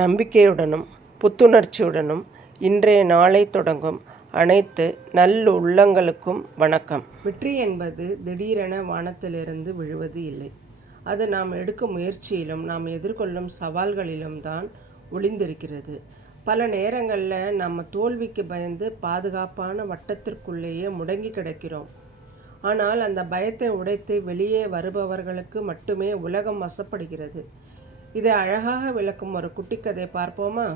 நம்பிக்கையுடனும் புத்துணர்ச்சியுடனும் இன்றைய நாளை தொடங்கும் அனைத்து நல்லுள்ளங்களுக்கும் வணக்கம். வெற்றி என்பது திடீரென வானத்திலிருந்து விழுவது இல்லை. அது நாம் எடுக்கும் முயற்சியிலும் நாம் எதிர்கொள்ளும் சவால்களிலும் தான் ஒளிந்திருக்கிறது. பல நேரங்களில் நம்ம தோல்விக்கு பயந்து பாதுகாப்பான வட்டத்திற்குள்ளேயே முடங்கி கிடக்கிறோம். ஆனால் அந்த பயத்தை உடைத்து வெளியே வருபவர்களுக்கு மட்டுமே உலகம் வசப்படுகிறது. இதை அழகாக விளக்கும் ஒரு குட்டிக்கதை பார்ப்போமா?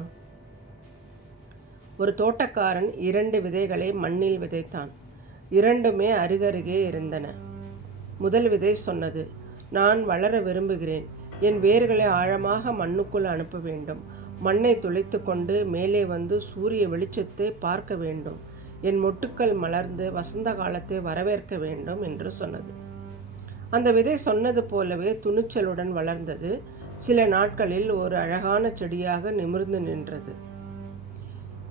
ஒரு தோட்டக்காரன் 2 விதைகளை மண்ணில் விதைத்தான். இரண்டுமே அருகருகே இருந்தன. முதல் விதை சொன்னது, நான் வளர விரும்புகிறேன். என் வேர்களை ஆழமாக மண்ணுக்குள் அனுப்ப வேண்டும். மண்ணை துளைத்து கொண்டு மேலே வந்து சூரிய வெளிச்சத்தை பார்க்க வேண்டும். என் மொட்டுக்கள் மலர்ந்து வசந்த காலத்தை வரவேற்க வேண்டும் என்று சொன்னது. அந்த விதை சொன்னது போலவே துணிச்சலுடன் வளர்ந்தது. சில நாட்களில் ஒரு அழகான செடியாக நிமிர்ந்து நின்றது.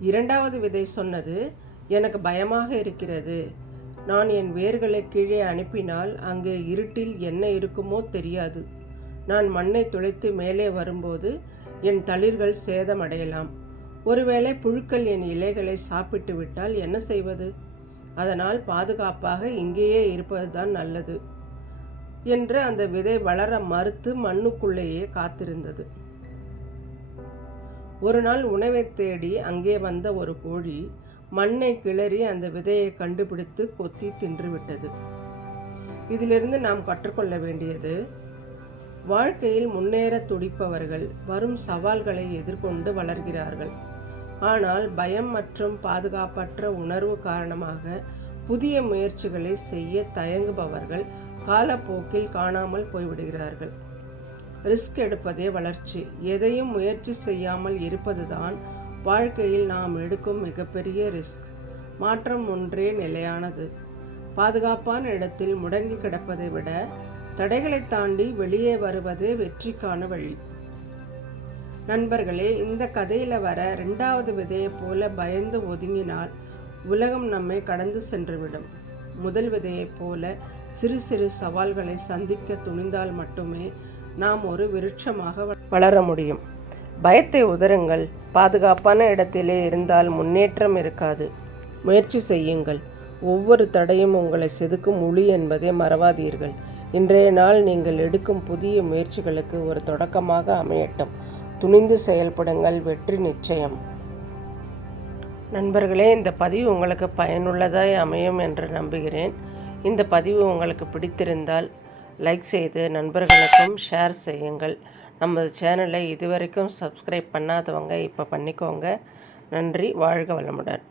இரண்டாவது விதை சொன்னது, எனக்கு பயமாக இருக்கிறது. நான் என் வேர்களை கீழே அனுப்பினால் அங்கே இருட்டில் என்ன இருக்குமோ தெரியாது. நான் மண்ணை துளைத்து மேலே வரும்போது என் தளிர்கள் சேதமடையலாம். ஒருவேளை புழுக்கள் என் இலைகளை சாப்பிட்டு விட்டால் என்ன செய்வது? அதனால் பாதுகாப்பாக இங்கேயே இருப்பதுதான் நல்லது என்று அந்த விதை வளர மறுத்து மண்ணுக்குள்ளேயே காத்திருந்தது. ஒரு நாள் உணவை தேடி அங்கே வந்த ஒரு கோழி மண்ணை கிளறி அந்த விதையை கண்டுபிடித்து கொத்தி தின்றுவிட்டது. இதிலிருந்து நாம் கற்றுக்கொள்ள வேண்டியது, வாழ்க்கையில் முன்னேற துடிப்பவர்கள் வரும் சவால்களை எதிர்கொண்டு வளர்கிறார்கள். ஆனால் பயம் மற்றும் பாதுகாப்பற்ற உணர்வு காரணமாக புதிய முயற்சிகளை செய்ய தயங்குபவர்கள் காலப்போக்கில் காணாமல் போய்விடுகிறார்கள். ரிஸ்க் எடுப்பதே வளர்ச்சி. எதையும் முயற்சி செய்யாமல் இருப்பதுதான் வாழ்க்கையில் நாம் எடுக்கும் மிகப்பெரிய ரிஸ்க். மாற்றம் ஒன்றே நிலையானது. பாதுகாப்பான இடத்தில் முடங்கி கிடப்பதை விட தடைகளை தாண்டி வெளியே வருவதே வெற்றிக்கான வழி. நண்பர்களே, இந்த கதையில் வர 2வது விதையை போல பயந்து ஒதுங்கினால் உலகம் நம்மை கடந்து சென்றுவிடும். முதல் விதையைப் போல சிறு சிறு சவால்களை சந்திக்க துணிந்தால் மட்டுமே நாம் ஒரு விருட்சமாக வளர முடியும். பயத்தை உதறுங்கள். பாதுகாப்பான இடத்திலே இருந்தால் முன்னேற்றம் இருக்காது. முயற்சி செய்யுங்கள். ஒவ்வொரு தடையும் உங்களை செதுக்கும் உளி என்பதை மறவாதீர்கள். இன்றைய நாள் நீங்கள் எடுக்கும் புதிய முயற்சிகளுக்கு ஒரு தொடக்கமாக அமையட்டும். துணிந்து செயல்படுங்கள். வெற்றி நிச்சயம். நண்பர்களே, இந்த பதிவு உங்களுக்கு பயனுள்ளதாய் அமையும் என்று நம்புகிறேன். இந்த பதிவு உங்களுக்கு பிடித்திருந்தால் லைக் செய்து நண்பர்களுக்கும் ஷேர் செய்யுங்கள். நம்ம சேனலை இதுவரைக்கும் சப்ஸ்கிரைப் பண்ணாதவங்க இப்போ பண்ணிக்கோங்க. நன்றி. வாழ்க வளமுடன்.